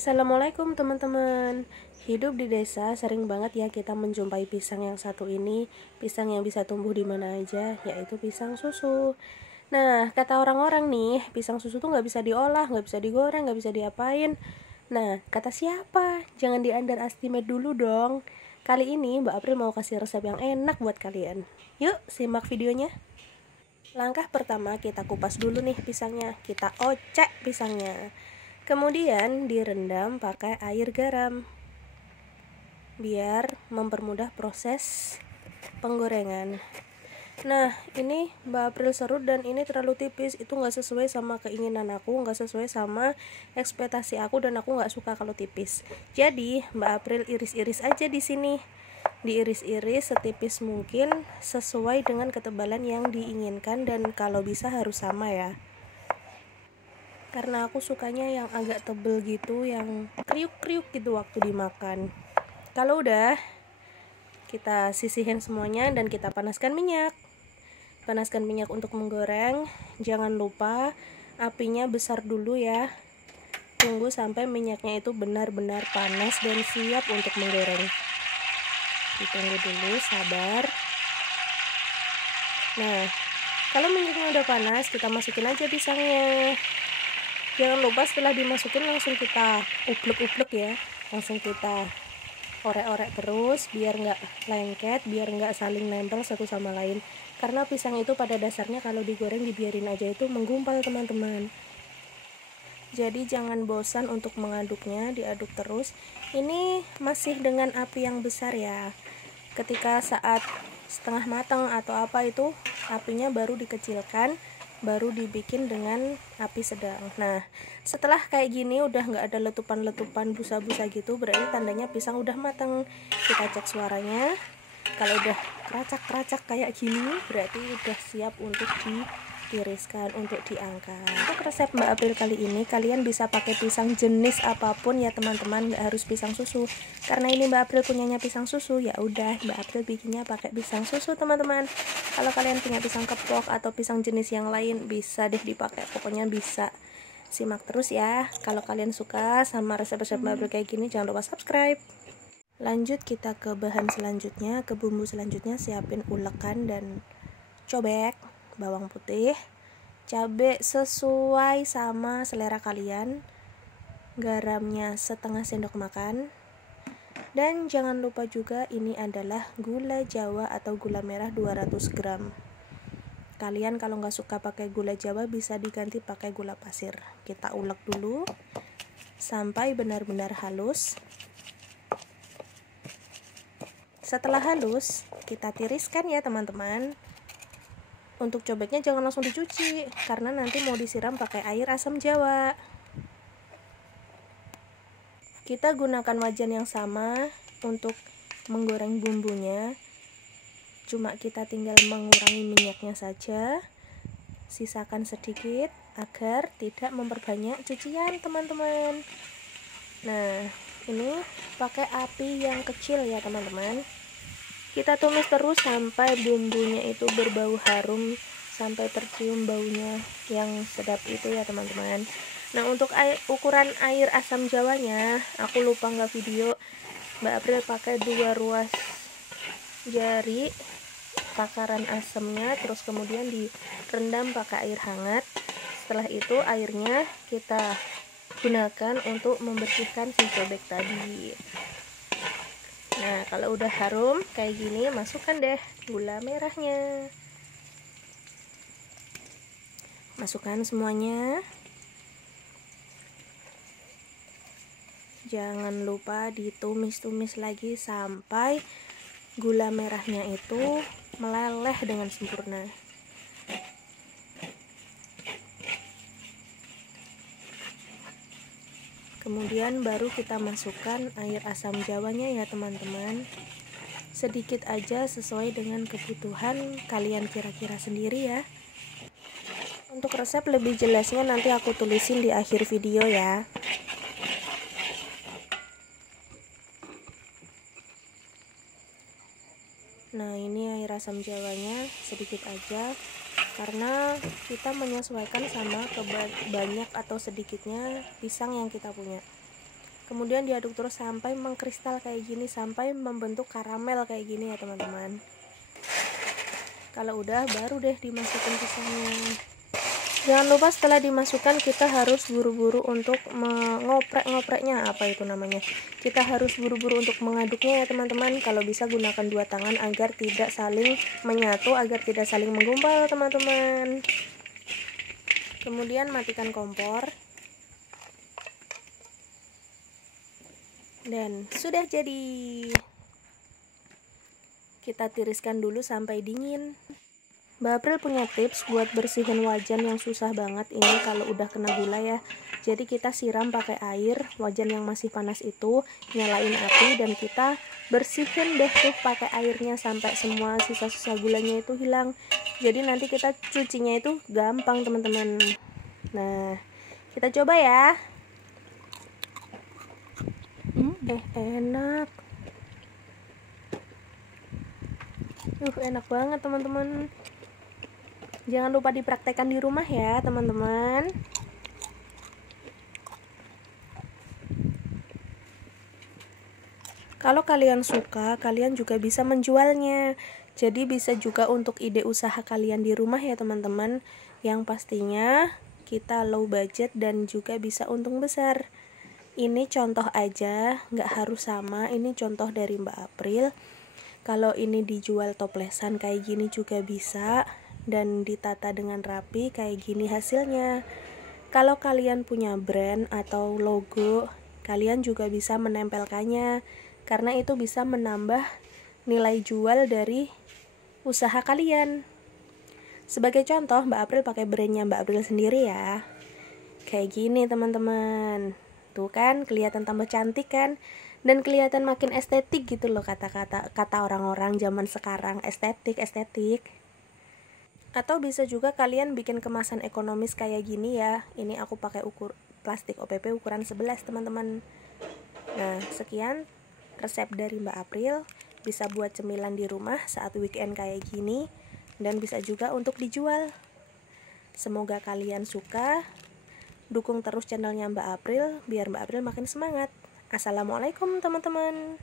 Assalamualaikum teman-teman. Hidup di desa sering banget ya kita menjumpai pisang yang satu ini, pisang yang bisa tumbuh di mana aja, yaitu pisang susu. Nah, kata orang-orang nih, pisang susu tuh nggak bisa diolah, nggak bisa digoreng, nggak bisa diapain. Nah, kata siapa? Jangan di-underestimate dulu dong. Kali ini Mbak April mau kasih resep yang enak buat kalian. Yuk, simak videonya. Langkah pertama, kita kupas dulu nih pisangnya. Kita ocek pisangnya. Kemudian direndam pakai air garam biar mempermudah proses penggorengan. Nah, ini Mbak April serut dan ini terlalu tipis. Itu nggak sesuai sama keinginan aku, nggak sesuai sama ekspektasi aku, dan aku nggak suka kalau tipis. Jadi Mbak April iris-iris aja di sini. Diiris-iris setipis mungkin sesuai dengan ketebalan yang diinginkan, dan kalau bisa harus sama ya. Karena aku sukanya yang agak tebel gitu, yang kriuk-kriuk gitu waktu dimakan. Kalau udah, kita sisihin semuanya dan kita panaskan minyak. Panaskan minyak untuk menggoreng. Jangan lupa apinya besar dulu ya. Tunggu sampai minyaknya itu benar-benar panas dan siap untuk menggoreng. Ditunggu dulu, sabar. Nah, kalau minyaknya udah panas, kita masukin aja pisangnya. Jangan lupa setelah dimasukin langsung kita uplek-uplek ya, langsung kita orek-orek terus biar nggak lengket, biar nggak saling nempel satu sama lain. Karena pisang itu pada dasarnya kalau digoreng dibiarin aja itu menggumpal teman-teman. Jadi jangan bosan untuk mengaduknya, diaduk terus. Ini masih dengan api yang besar ya. Ketika saat setengah matang atau apa itu apinya baru dikecilkan, baru dibikin dengan api sedang. Nah, setelah kayak gini udah nggak ada letupan-letupan busa-busa gitu, berarti tandanya pisang udah matang. Kita cek suaranya. Kalau udah keracak-keracak kayak gini, berarti udah siap untuk ditiriskan, untuk diangkat. Untuk resep Mbak April kali ini, kalian bisa pakai pisang jenis apapun ya teman-teman, nggak harus pisang susu. Karena ini Mbak April punyanya pisang susu, ya udah Mbak April bikinnya pakai pisang susu teman-teman. Kalau kalian punya pisang kepok atau pisang jenis yang lain, bisa deh dipakai, pokoknya bisa. Simak terus ya. Kalau kalian suka sama resep-resep Mbak April kayak gini, jangan lupa subscribe. Lanjut kita ke bahan selanjutnya, ke bumbu selanjutnya. Siapin ulekan dan cobek, bawang putih, cabai sesuai sama selera kalian, garamnya setengah sendok makan, dan jangan lupa juga ini adalah gula jawa atau gula merah 200 gram. Kalian kalau nggak suka pakai gula jawa bisa diganti pakai gula pasir. Kita ulek dulu sampai benar-benar halus. Setelah halus, kita tiriskan ya teman-teman. Untuk cobeknya jangan langsung dicuci, karena nanti mau disiram pakai air asam jawa. Kita gunakan wajan yang sama untuk menggoreng bumbunya. Cuma kita tinggal mengurangi minyaknya saja. Sisakan sedikit agar tidak memperbanyak cucian teman-teman. Nah, ini pakai api yang kecil ya teman-teman. Kita tumis terus sampai bumbunya itu berbau harum, sampai tercium baunya yang sedap itu ya teman-teman. Nah, untuk ukuran air asam jawanya, aku lupa nggak video. Mbak April pakai 2 ruas jari takaran asamnya, terus kemudian direndam pakai air hangat. Setelah itu airnya kita gunakan untuk membersihkan si cobek tadi. Nah, kalau udah harum kayak gini, masukkan deh gula merahnya. Masukkan semuanya. Jangan lupa ditumis-tumis lagi sampai gula merahnya itu meleleh dengan sempurna. Kemudian baru kita masukkan air asam jawanya ya teman-teman. Sedikit aja sesuai dengan kebutuhan kalian kira-kira sendiri ya. Untuk resep lebih jelasnya nanti aku tulisin di akhir video ya. Nah, ini air asam jawanya sedikit aja, karena kita menyesuaikan sama banyak atau sedikitnya pisang yang kita punya. Kemudian diaduk terus sampai mengkristal kayak gini, sampai membentuk karamel kayak gini ya teman-teman. Kalau udah, baru deh dimasukin pisangnya. Jangan lupa setelah dimasukkan kita harus buru-buru untuk mengoprek-ngopreknya, apa itu namanya, kita harus buru-buru untuk mengaduknya ya teman-teman. Kalau bisa gunakan dua tangan agar tidak saling menyatu, agar tidak saling menggumpal teman-teman. Kemudian matikan kompor. Dan sudah jadi. Kita tiriskan dulu sampai dingin. Mbak April punya tips buat bersihin wajan yang susah banget ini kalau udah kena gula ya. Jadi kita siram pakai air, wajan yang masih panas itu, nyalain api, dan kita bersihin deh tuh pakai airnya sampai semua sisa-sisa gulanya itu hilang. Jadi nanti kita cucinya itu gampang teman-teman. Nah, kita coba ya. Enak. Enak banget teman-teman. Jangan lupa dipraktekkan di rumah ya teman-teman. Kalau kalian suka, kalian juga bisa menjualnya. Jadi bisa juga untuk ide usaha kalian di rumah ya teman-teman. Yang pastinya kita low budget dan juga bisa untung besar. Ini contoh aja, nggak harus sama. Ini contoh dari Mbak April. Kalau ini dijual toplesan kayak gini juga bisa, dan ditata dengan rapi kayak gini hasilnya. Kalau kalian punya brand atau logo, kalian juga bisa menempelkannya, karena itu bisa menambah nilai jual dari usaha kalian. Sebagai contoh, Mbak April pakai brandnya Mbak April sendiri ya. Kayak gini teman-teman. Tuh kan, kelihatan tambah cantik kan? Dan kelihatan makin estetik gitu loh, kata orang-orang zaman sekarang, estetik. Atau bisa juga kalian bikin kemasan ekonomis kayak gini ya. Ini aku pakai plastik OPP ukuran 11 teman-teman. Nah, sekian resep dari Mbak April. Bisa buat cemilan di rumah saat weekend kayak gini, dan bisa juga untuk dijual. Semoga kalian suka. Dukung terus channelnya Mbak April biar Mbak April makin semangat. Assalamualaikum teman-teman.